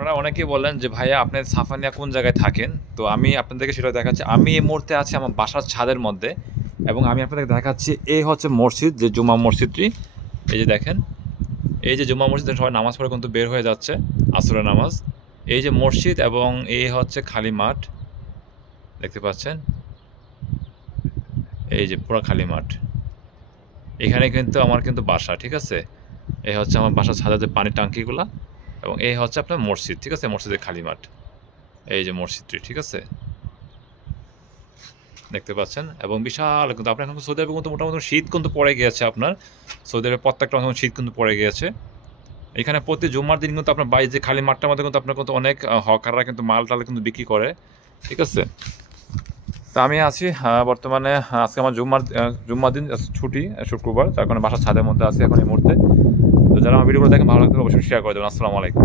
আপনারা অনেকেই বলেন যে ভাইয়া আপনি সাফানিয়া কোন জায়গায় থাকেন? তো আমি আপনাদেরকে সেটা দেখাচ্ছি। আমি এই মুহূর্তে আছি আমার বাসার ছাদের মধ্যে এবং আমি আপনাদেরকে দেখাচ্ছি এই হচ্ছে মসজিদ, যে জুমা মসজিদটি। এই যে দেখেন, এই যে জুমা মসজিদে সবাই নামাজ পড়ে কিন্তু বের হয়ে যাচ্ছে আসরের নামাজ। এই যে মসজিদ এবং এই হচ্ছে খালি মাঠ, দেখতে পাচ্ছেন? এই যে পুরা খালি মাঠ। এখানে কিন্তু আমার কিন্তু বাসা, ঠিক আছে? এই হচ্ছে আমার বাসার ছাদের যে পানির টাঙ্কিগুলা এবং এই হচ্ছে আপনার মসজিদ, ঠিক আছে? মসজিদের খালি মাঠ। এই যে মসজিদটি, ঠিক আছে? দেখতে পাচ্ছেন এবং বিশাল কিন্তু আপনার এখন সৌদি আরবে কিন্তু মোটামুটি শীত কিন্তু পড়ে গিয়েছে আপনার। সৌদি আরবে প্রত্যেকটা এখন শীত কিন্তু পড়ে গিয়েছে। এখানে প্রতি জুম্মার দিন কিন্তু আপনার বাইরে যে খালি মাঠটার মধ্যে কিন্তু আপনার কিন্তু অনেক হকাররা কিন্তু মাল-টাল কিন্তু বিক্রি করে। ঠিক আছে? তো আমি আছি বর্তমানে আজকে আমার জুম্মার দিন ছুটি, শুক্রবার। যার কারণে বাসার ছাদের মধ্যে আছি এখন এই মুহূর্তে। তো যারা আমার ভিডিওগুলো দেখেন ভালো লাগলে অবশ্যই শেয়ার করে দেবেন। আসসালামু আলাইকুম।